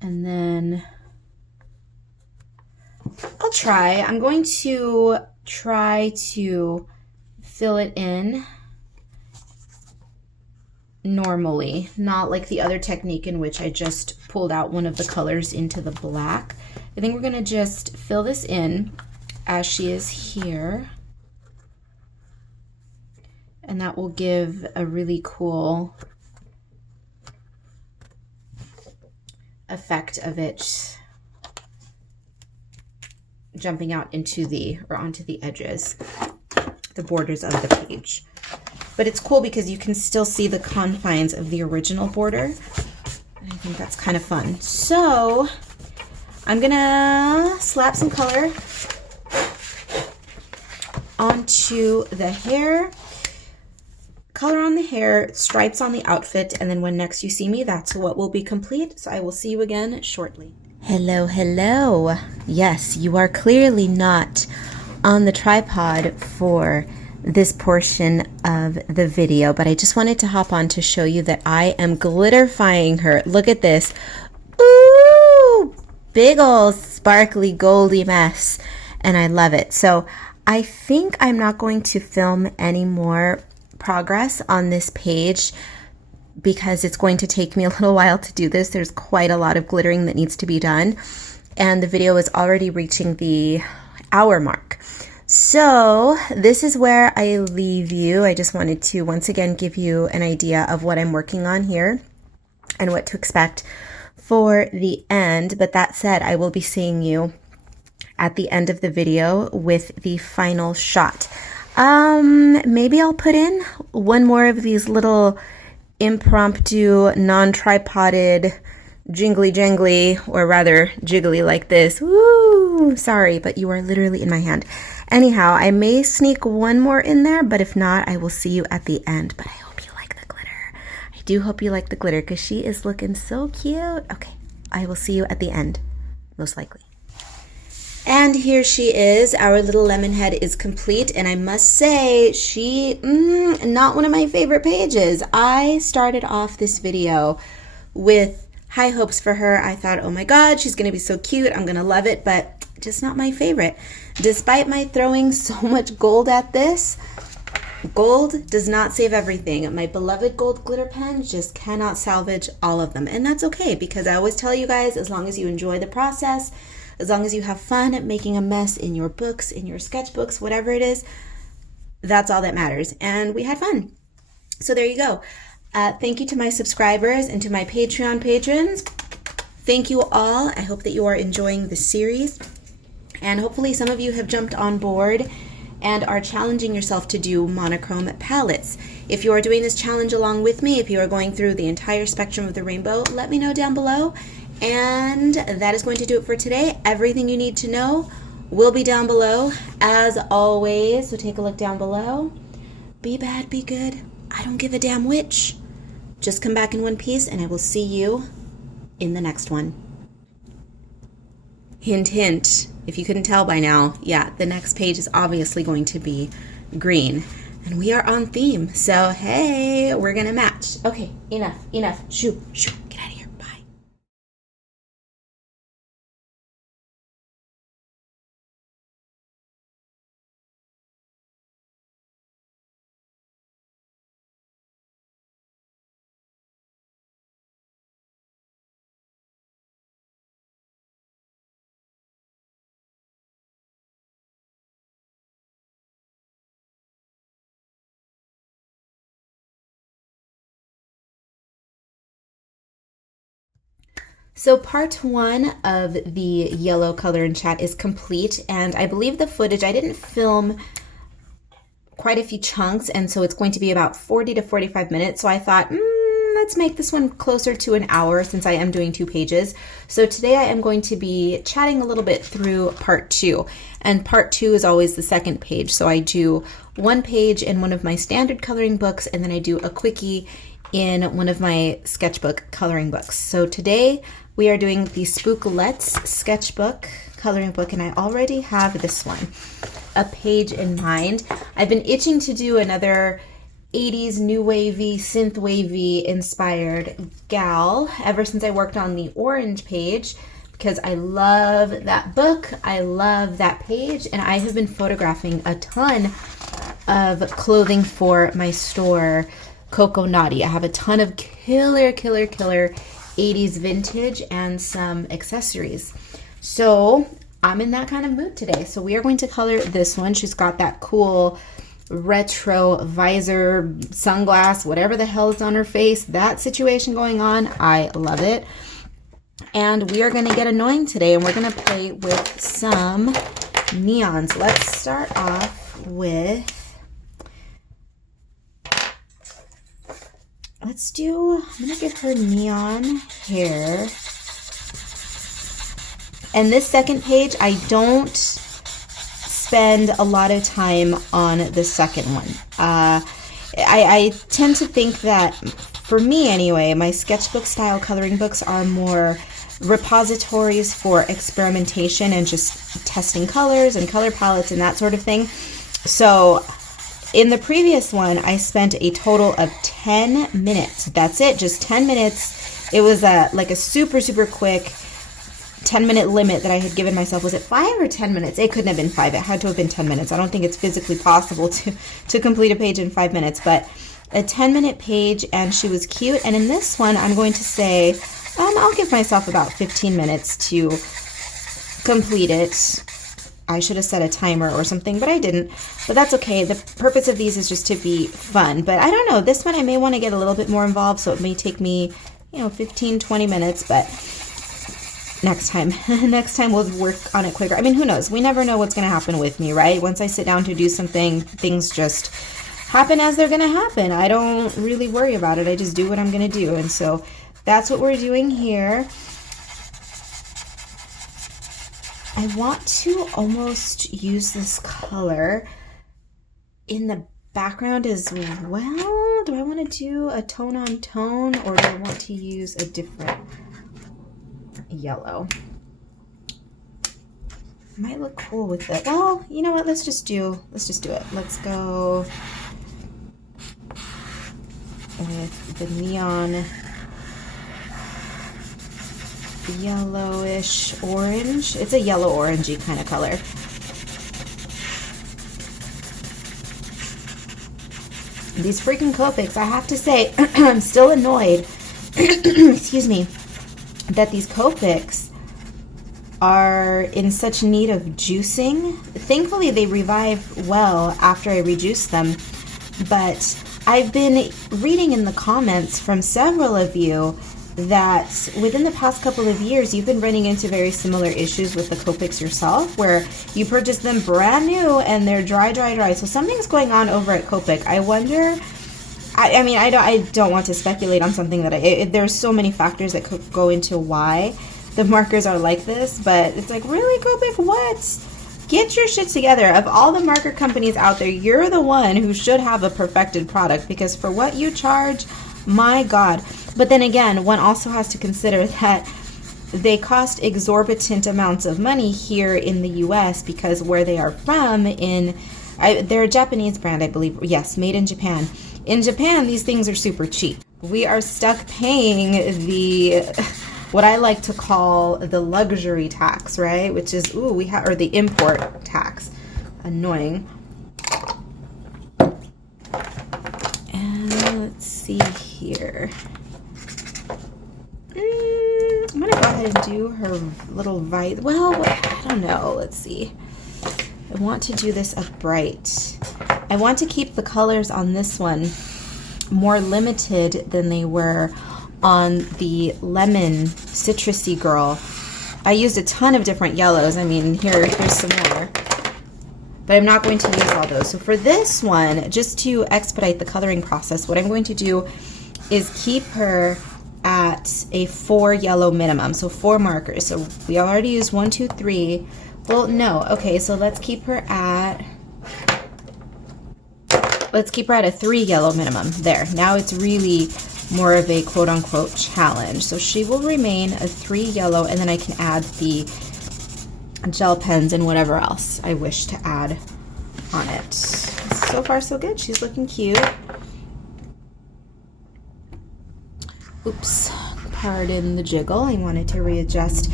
And then I'll try. I'm going to try to fill it in normally, not like the other technique in which I just pulled out one of the colors into the black. I think we're going to just fill this in as she is here, and that will give a really cool effect of it jumping out into the, or onto the edges, the borders of the page. But it's cool because you can still see the confines of the original border. And I think that's kind of fun. So I'm gonna slap some color onto the hair. color on the hair, stripes on the outfit, and then when next you see me, that's what will be complete. So I will see you again shortly. Hello, hello. Yes, you are clearly not on the tripod for this portion of the video, but I just wanted to hop on to show you that I am glitterifying her. Look at this. Ooh, big old sparkly goldy mess, and I love it. So I think I'm not going to film any more progress on this page because it's going to take me a little while to do this. There's quite a lot of glittering that needs to be done, and the video is already reaching the hour mark. So this is where I leave you. I just wanted to once again give you an idea of what I'm working on here and what to expect for the end. But that said, I will be seeing you at the end of the video with the final shot. Maybe I'll put in one more of these little impromptu, non-tripoded, jingly jangly, or rather jiggly like this. Woo! Sorry, but you are literally in my hand. Anyhow, I may sneak one more in there, but if not, I will see you at the end. But I hope you like the glitter. I do hope you like the glitter because she is looking so cute. Okay, I will see you at the end, most likely. And here she is. Our little lemon head is complete, and I must say, she, not one of my favorite pages. I started off this video with high hopes for her. I thought, oh my God, she's gonna be so cute. I'm gonna love it, but just not my favorite. Despite my throwing so much gold at this, gold does not save everything. My beloved gold glitter pen just cannot salvage all of them. And that's okay, because I always tell you guys, as long as you enjoy the process, as long as you have fun at making a mess in your books, in your sketchbooks, whatever it is, that's all that matters. And we had fun. So there you go. Thank you to my subscribers and to my Patreon patrons. Thank you all. I hope that you are enjoying the series. And hopefully some of you have jumped on board and are challenging yourself to do monochrome palettes. If you are doing this challenge along with me, if you are going through the entire spectrum of the rainbow, let me know down below. And that is going to do it for today. Everything you need to know will be down below, as always. So take a look down below. Be bad, be good. I don't give a damn which. Just come back in one piece, and I will see you in the next one. Hint, hint. If you couldn't tell by now, yeah, the next page is obviously going to be green. And we are on theme. So, hey, we're going to match. Okay, enough. Shoo, get out of here. So part one of the yellow color in chat is complete, and I believe the footage, I didn't film quite a few chunks, and so it's going to be about 40 to 45 minutes. So I thought, let's make this one closer to an hour since I am doing 2 pages. So today I am going to be chatting a little bit through part 2, and part 2 is always the second page. So I do 1 page in one of my standard coloring books, and then I do a quickie in one of my sketchbook coloring books. So today we are doing the Spooklets sketchbook coloring book, and I already have this one, a page in mind. I've been itching to do another 80s new wavy, synth wavy inspired gal ever since I worked on the orange page, because I love that book, I love that page, and I have been photographing a ton of clothing for my store, Coco Naughty. I have a ton of killer 80s vintage and some accessories. So I'm in that kind of mood today. So we are going to color this one. She's got that cool retro visor, sunglass, whatever the hell is on her face, that situation going on. I love it. And we are going to get annoying today, and we're going to play with some neons. Let's start off with, I'm going to give her neon hair. And this second page, I don't spend a lot of time on the second one. I tend to think that, for me anyway, my sketchbook style coloring books are more repositories for experimentation and just testing colors and color palettes and that sort of thing. So in the previous one, I spent a total of 10 minutes. That's it, just 10 minutes. It was like a super, super quick 10-minute limit that I had given myself. Was it 5 or 10 minutes? It couldn't have been 5. It had to have been 10 minutes. I don't think it's physically possible to complete a page in 5 minutes, but a 10-minute page, and she was cute. And in this one, I'm going to say, I'll give myself about 15 minutes to complete it. I should have set a timer or something, but I didn't. But that's okay. The purpose of these is just to be fun. But I don't know. This one I may want to get a little bit more involved, so it may take me, 15, 20 minutes, but next time. Next time we'll work on it quicker. I mean, who knows? We never know what's going to happen with me, right? Once I sit down to do something, things just happen as they're going to happen. I don't really worry about it. I just do what I'm going to do. And so that's what we're doing here. I want to almost use this color in the background as well. Do I want to do a tone on tone, or do I want to use a different yellow? Might look cool with it. Well, you know what? Let's just do it. Let's go with the neon yellowish orange. It's a yellow orangey kind of color. These freaking Copics, I have to say, I'm still annoyed, excuse me, that these Copics are in such need of juicing. Thankfully, they revive well after I rejuice them, but I've been reading in the comments from several of you that within the past couple of years, you've been running into very similar issues with the Copics yourself, where you purchase them brand new and they're dry. So something's going on over at Copic. I wonder, I mean, I don't want to speculate on something that there's so many factors that could go into why the markers are like this, but it's like, really, Copic, what? Get your shit together. Of all the marker companies out there, you're the one who should have a perfected product, because for what you charge, my God. But then again, one also has to consider that they cost exorbitant amounts of money here in the US, because where they are from, they're a Japanese brand, I believe. Yes, made in Japan. In Japan, these things are super cheap. We are stuck paying what I like to call the luxury tax, right? Which is, or the import tax. Annoying. And let's see here. I'm gonna go ahead and do her little well, I don't know. Let's see. I want to do this up bright. I want to keep the colors on this one more limited than they were on the lemon citrusy girl. I used a ton of different yellows. I mean, here's some more, but I'm not going to use all those. So for this one, just to expedite the coloring process, what I'm going to do is keep her at a 4 yellow minimum, so 4 markers. So we already used 1, 2, 3. Well, no, okay, so let's keep her at a 3 yellow minimum. There, now it's really more of a quote-unquote challenge. So she will remain a 3 yellow, and then I can add the gel pens and whatever else I wish to add on it. So far, so good. She's looking cute. Oops, pardon the jiggle. I wanted to readjust.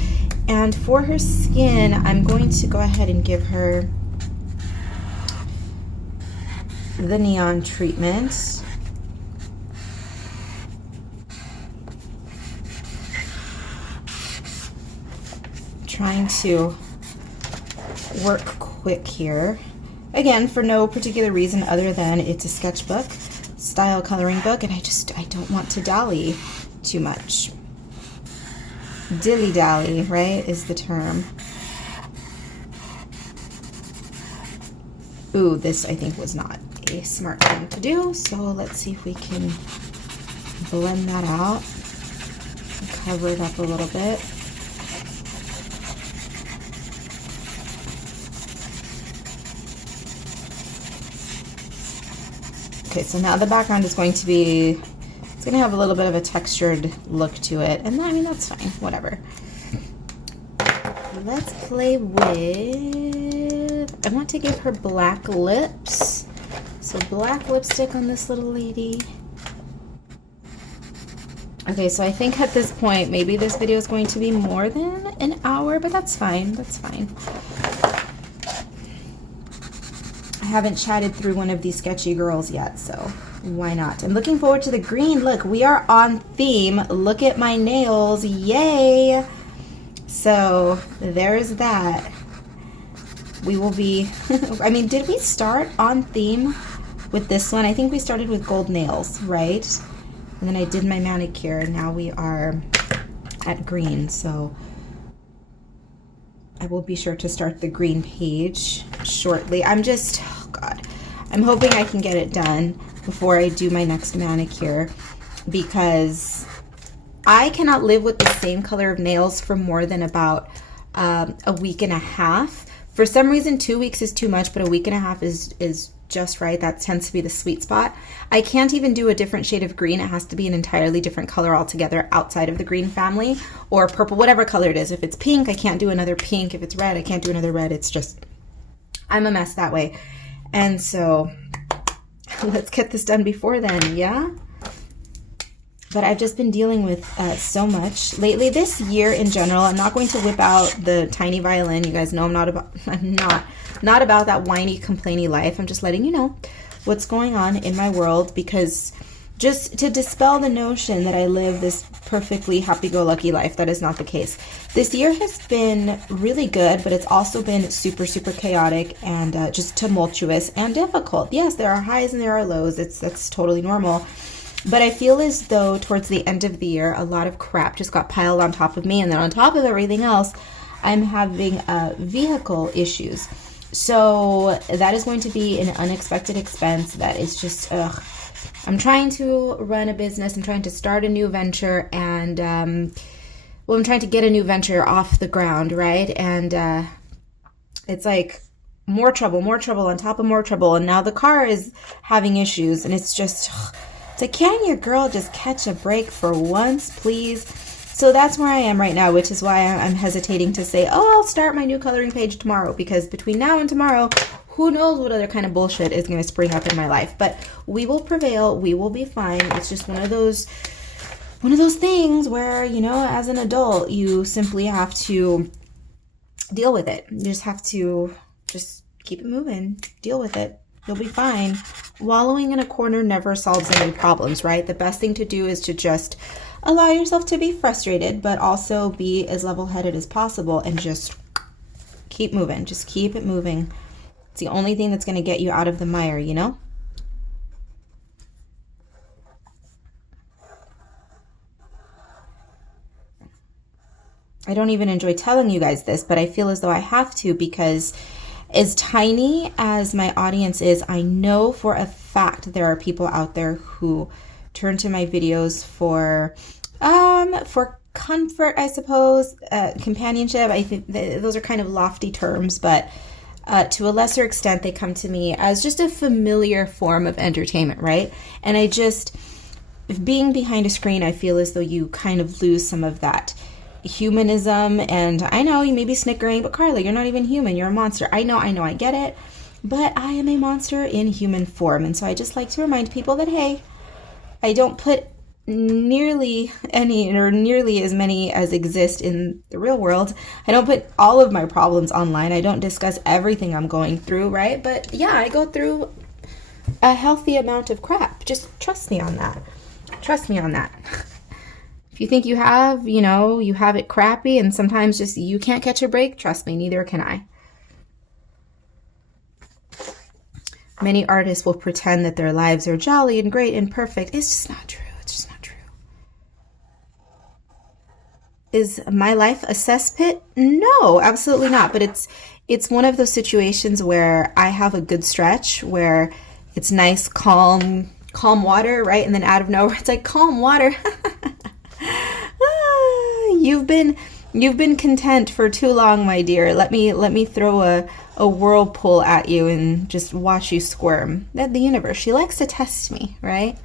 And for her skin, I'm going to go ahead and give her the neon treatment. Trying to work quick here. Again, for no particular reason other than it's a sketchbook style coloring book, and I don't want to dally too much. Dilly-dally, right, is the term. Ooh, this I think was not a smart thing to do, so let's see if we can blend that out, cover it up a little bit. Okay, so now the background is going to be, it's going to have a little bit of a textured look to it. And I mean, that's fine, whatever. Let's play with, I want to give her black lips. So black lipstick on this little lady. Okay, so I think at this point, maybe this video is going to be more than an hour, but that's fine, that's fine. I haven't chatted through one of these sketchy girls yet, so why not? I'm looking forward to the green. Look, we are on theme. Look at my nails, yay! So there's that. We will be, I mean, did we start on theme with this one? I think we started with gold nails, right? And then I did my manicure, and now we are at green, so I will be sure to start the green page shortly. I'm just, oh God, I'm hoping I can get it done before I do my next manicure, because I cannot live with the same color of nails for more than about a week and a half. For some reason, 2 weeks is too much, but a week and a half is just right. That tends to be the sweet spot. I can't even do a different shade of green. It has to be an entirely different color altogether outside of the green family, or purple, whatever color it is. If it's pink, I can't do another pink. If it's red, I can't do another red. It's just, I'm a mess that way. And so let's get this done before then, yeah? But I've just been dealing with so much lately. This year in general, I'm not going to whip out the tiny violin. You guys know I'm not about that whiny, complainy life. I'm just letting you know what's going on in my world, because just to dispel the notion that I live this perfectly happy-go-lucky life, that is not the case. This year has been really good, but it's also been super, super chaotic and just tumultuous and difficult. Yes, there are highs and there are lows. That's totally normal. But I feel as though towards the end of the year, a lot of crap just got piled on top of me. And then on top of everything else, I'm having vehicle issues. So that is going to be an unexpected expense that is just, ugh. I'm trying to run a business. I'm trying to start a new venture. And, well, I'm trying to get a new venture off the ground, right? And it's like more trouble on top of more trouble. And now the car is having issues. And it's just... So can your girl just catch a break for once, please? So that's where I am right now, which is why I'm hesitating to say, oh, I'll start my new coloring page tomorrow, because between now and tomorrow, who knows what other kind of bullshit is going to spring up in my life. But we will prevail. We will be fine. It's just one of those things where, you know, as an adult, you simply have to deal with it. You just have to just keep it moving, deal with it. You'll be fine. Wallowing in a corner never solves any problems, right? The best thing to do is to just allow yourself to be frustrated, but also be as level-headed as possible and just keep moving. Just keep it moving. It's the only thing that's going to get you out of the mire, you know? I don't even enjoy telling you guys this, but I feel as though I have to, because as tiny as my audience is, I know for a fact there are people out there who turn to my videos for comfort, I suppose, companionship. I think those are kind of lofty terms, but to a lesser extent, they come to me as just a familiar form of entertainment, right? And being behind a screen, I feel as though you kind of lose some of that humanism. And I know you may be snickering, but Karla, you're not even human. You're a monster. I know, I get it. But I am a monster in human form. And so I just like to remind people that, hey, I don't put nearly as many as exist in the real world. I don't put all of my problems online. I don't discuss everything I'm going through, right? But yeah, I go through a healthy amount of crap. Just trust me on that. Trust me on that. If you think you have, you have it crappy and sometimes just you can't catch a break, trust me, neither can I. Many artists will pretend that their lives are jolly and great and perfect. It's just not true. It's just not true. Is my life a cesspit? No, absolutely not. But it's one of those situations where I have a good stretch where it's nice, calm water, right? And then out of nowhere, it's like calm water. You've been content for too long, my dear. Let me throw a whirlpool at you and just watch you squirm. That the universe, she likes to test me, right?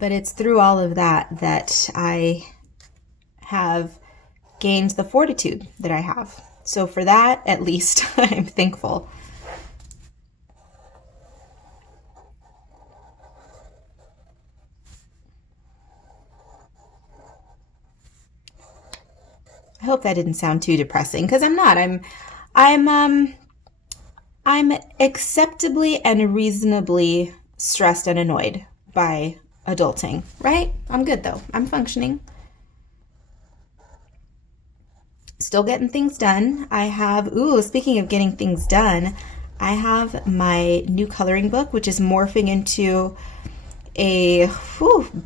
But it's through all of that that I have gained the fortitude that I have. So for that, at least, I'm thankful. I hope that didn't sound too depressing, because I'm not. I'm acceptably and reasonably stressed and annoyed by adulting, right? I'm good though. I'm functioning. Still getting things done. I have, speaking of getting things done, I have my new coloring book, which is morphing into a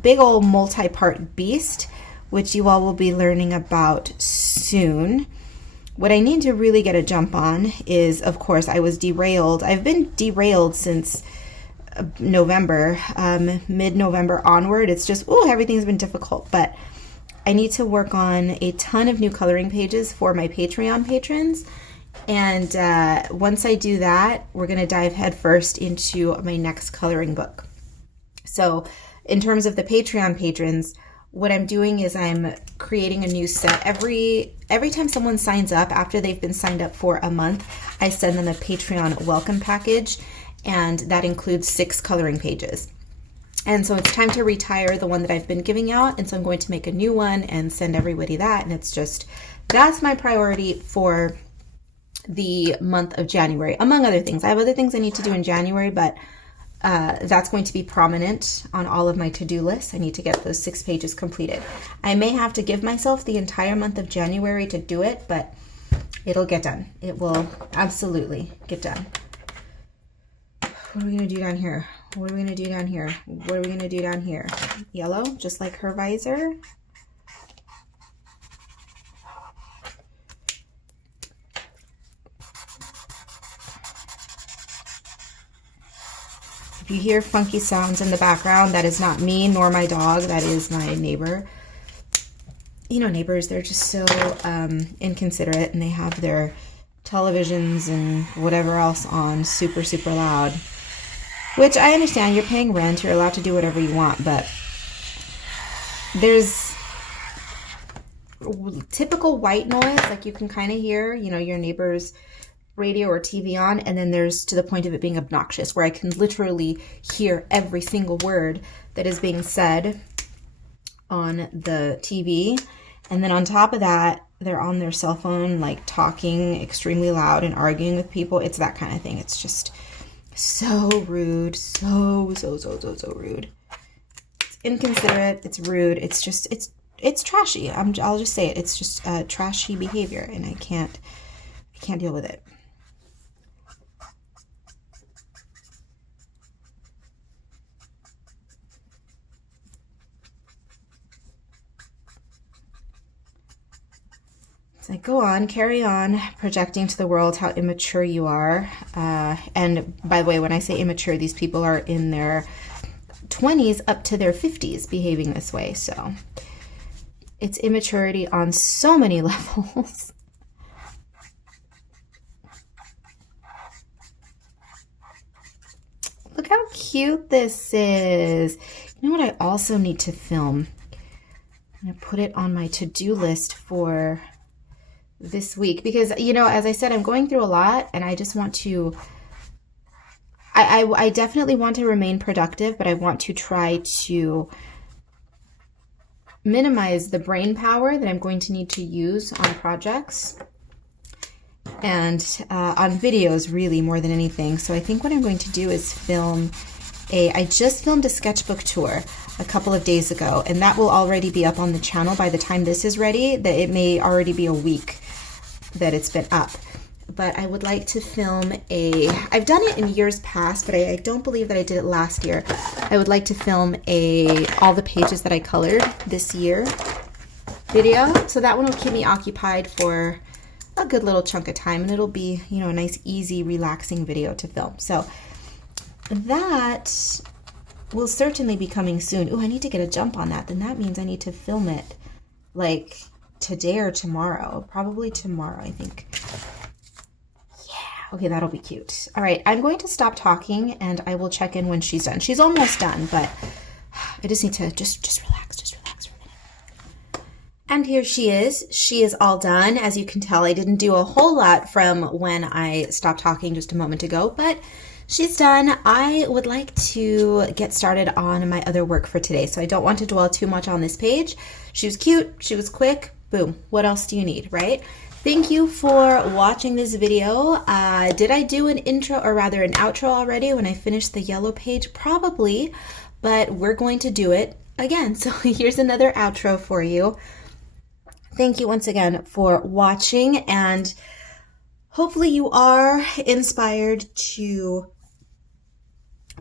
big old multi-part beast, which you all will be learning about soon. What I need to really get a jump on is, of course, I was derailed. I've been derailed since November, mid-November onward. It's just, everything's been difficult, but I need to work on a ton of new coloring pages for my Patreon patrons. And once I do that, we're going to dive headfirst into my next coloring book. So in terms of the Patreon patrons, what I'm doing is I'm creating a new set. Every time someone signs up, after they've been signed up for a month, I send them a Patreon welcome package, and that includes 6 coloring pages. And so it's time to retire the one that I've been giving out, and so I'm going to make a new one and send everybody that, and that's my priority for the month of January, among other things. I have other things I need to do in January, but that's going to be prominent on all of my to-do lists. I need to get those 6 pages completed. I may have to give myself the entire month of January to do it, but it'll get done. It will absolutely get done. What are we going to do down here? What are we going to do down here? What are we going to do down here? Yellow, just like her visor. If you hear funky sounds in the background, that is not me nor my dog. That is my neighbor. You know, neighbors, they're just so inconsiderate, and they have their televisions and whatever else on super, super loud. Which I understand, you're paying rent, you're allowed to do whatever you want, but there's typical white noise, like you can kind of hear, you know, your neighbor's radio or TV on, and then there's to the point of it being obnoxious, where I can literally hear every single word that is being said on the TV. And then on top of that, they're on their cell phone, like talking extremely loud and arguing with people. It's that kind of thing. It's just so rude, so rude. It's inconsiderate, it's rude, it's just, it's trashy. I'll just say it. It's just trashy behavior, and I can't deal with it. So go on, carry on, projecting to the world how immature you are. And by the way, when I say immature, these people are in their 20s up to their 50s behaving this way. So it's immaturity on so many levels. Look how cute this is. You know what I also need to film? I'm going to put it on my to-do list for this week, because, you know, as I said, I'm going through a lot, and I just want to, I definitely want to remain productive, but I want to try to minimize the brain power that I'm going to need to use on projects and on videos, really, more than anything. So I think what I'm going to do is I just filmed a sketchbook tour a couple of days ago, and that will already be up on the channel by the time this is ready. That it may already be a week that it's been up. But I would like to film I've done it in years past, but I don't believe that I did it last year. I would like to film all the pages that I colored this year video. So that one will keep me occupied for a good little chunk of time, and it'll be, you know, a nice, easy, relaxing video to film. So that will certainly be coming soon. Oh, I need to get a jump on that. Then that means I need to film it like today or tomorrow. Probably tomorrow, I think. Yeah, okay, that'll be cute. All right, I'm going to stop talking and I will check in when she's done. She's almost done, but I just need to just relax for a minute. And here she is. She is all done. As you can tell, I didn't do a whole lot from when I stopped talking just a moment ago, but she's done. I would like to get started on my other work for today, so I don't want to dwell too much on this page. She was cute, she was quick, boom. What else do you need, right? Thank you for watching this video. Did I do an intro, or rather an outro already when I finished the yellow page? Probably, but we're going to do it again. So here's another outro for you. Thank you once again for watching, and hopefully you are inspired to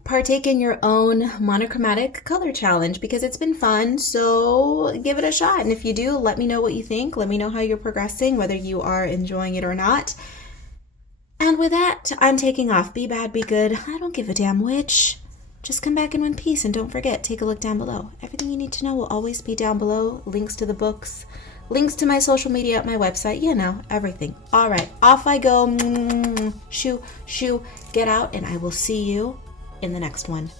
partake in your own monochromatic color challenge, because it's been fun. So give it a shot, and if you do, let me know what you think. Let me know how you're progressing, whether you are enjoying it or not. And with that, I'm taking off. Be bad, be good. I don't give a damn which. Just come back in one piece, and don't forget, take a look down below. Everything you need to know will always be down below. Links to the books, links to my social media at my website, you know, everything. All right, off I go. Shoo, shoo, get out, and I will see you in the next one.